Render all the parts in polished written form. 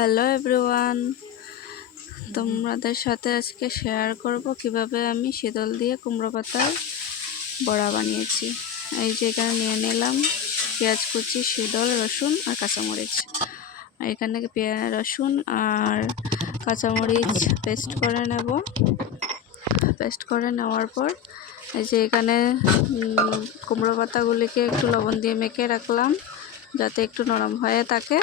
Hello everyone, তোমাদের সাথে আজকে শেয়ার করব কিভাবে আমি শীতল দিয়ে কুমড়ো পাতার বড়া বানিয়েছি। এই যে এখানে নিয়ে নিলাম পেঁয়াজ কুচি, শীতল, রসুন আর কাঁচামরিচ। এখানে রসুন আর কাঁচামরিচ পেস্ট করে নেব। পেস্ট করে নেওয়ার পর এই যে এখানে কুমড়ো পাতাগুলিকে একটু লবণ দিয়ে মেখে রাখলাম যাতে একটু নরম হয়ে থাকে।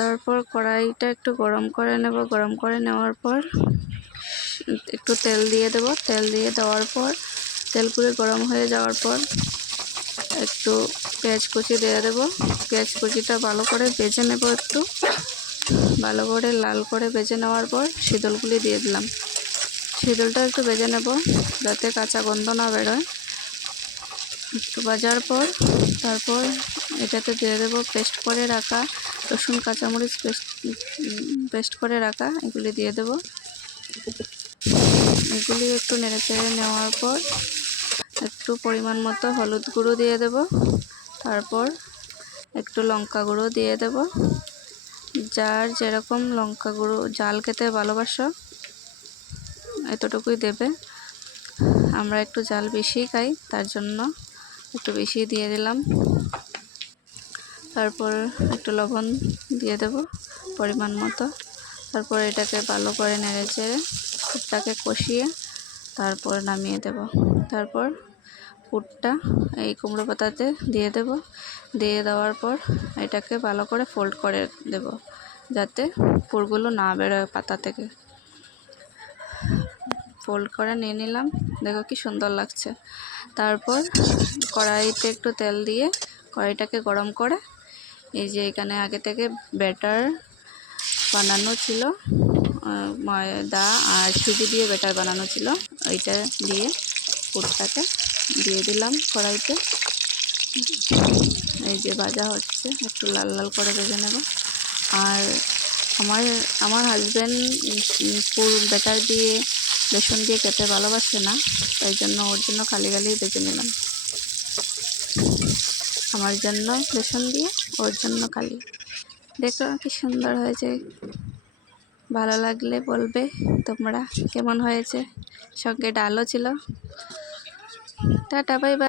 তারপর কড়াইটা একটু গরম করে নেব। গরম করে নেওয়ার পর একটু তেল দিয়ে দেব। তেল দিয়ে দেওয়ার পর তেল পুরো গরম হয়ে যাওয়ার পর একটু পেঁয়াজ কুচি দিয়ে দেব। পেঁয়াজ কুচিটা ভালো করে ভেজে নেব। একটু ভালো করে লাল করে ভেজে নেওয়ার পর শীতলগুলি দিয়ে দিলাম। শীতলটা একটু ভেজে নেব যাতে কাঁচা গন্ধ না বেরোয়। একটু ভাজার পর তারপর এটাতে দিয়ে দেব পেস্ট করে রাখা রসুন, কাঁচামরিচ পেস্ট করে রাখা, এগুলি দিয়ে দেব। এগুলি একটু নেড়ে চেড়ে নেওয়ার পর একটু পরিমাণ মতো হলুদ গুঁড়ো দিয়ে দেব। তারপর একটু লঙ্কা গুঁড়ো দিয়ে দেব। যার যেরকম লঙ্কা গুঁড়ো ঝাল খেতে ভালোবাসো এতটুকুই দেবে। আমরা একটু ঝাল বেশি খাই, তার জন্য একটু বেশি দিয়ে দিলাম। তারপর একটু লবণ দিয়ে দেব পরিমাণ মতো। তারপর এটাকে ভালো করে নেড়ে চেড়ে পুরটাকে কষিয়ে তারপর নামিয়ে দেব। তারপর পুরটা এই কুমড়ো পাতাতে দিয়ে দেব। দিয়ে দেওয়ার পর এটাকে ভালো করে ফোল্ড করে দেব যাতে পুরগুলো না বেরোয় পাতা থেকে। ফোল্ড করে নিয়ে নিলাম, দেখো কি সুন্দর লাগছে। তারপর কড়াইতে একটু তেল দিয়ে কড়াইটাকে গরম করে এই যে এখানে আগে থেকে ব্যাটার বানানো ছিল, ময়দা আর সুজি দিয়ে ব্যাটার বানানো ছিল, ওইটা দিয়ে পুরটাকে দিয়ে দিলাম কড়াইতে। এই যে ভাজা হচ্ছে, একটু লাল লাল করে ভেজে নেব। আর আমার হাজব্যান্ড পুর ব্যাটার দিয়ে বেসন দিয়ে খেতে ভালোবাসে না, তাই জন্য ওর জন্য খালি খালি ভেজে নিলাম। আমার জন্য বেসন দিয়ে, ওর জন্য খালি। দেখো কি সুন্দর হয়েছে। ভালো লাগলে বলবে তোমরা কেমন হয়েছে। সঙ্গে ডালও ছিল। Tata, bye bye.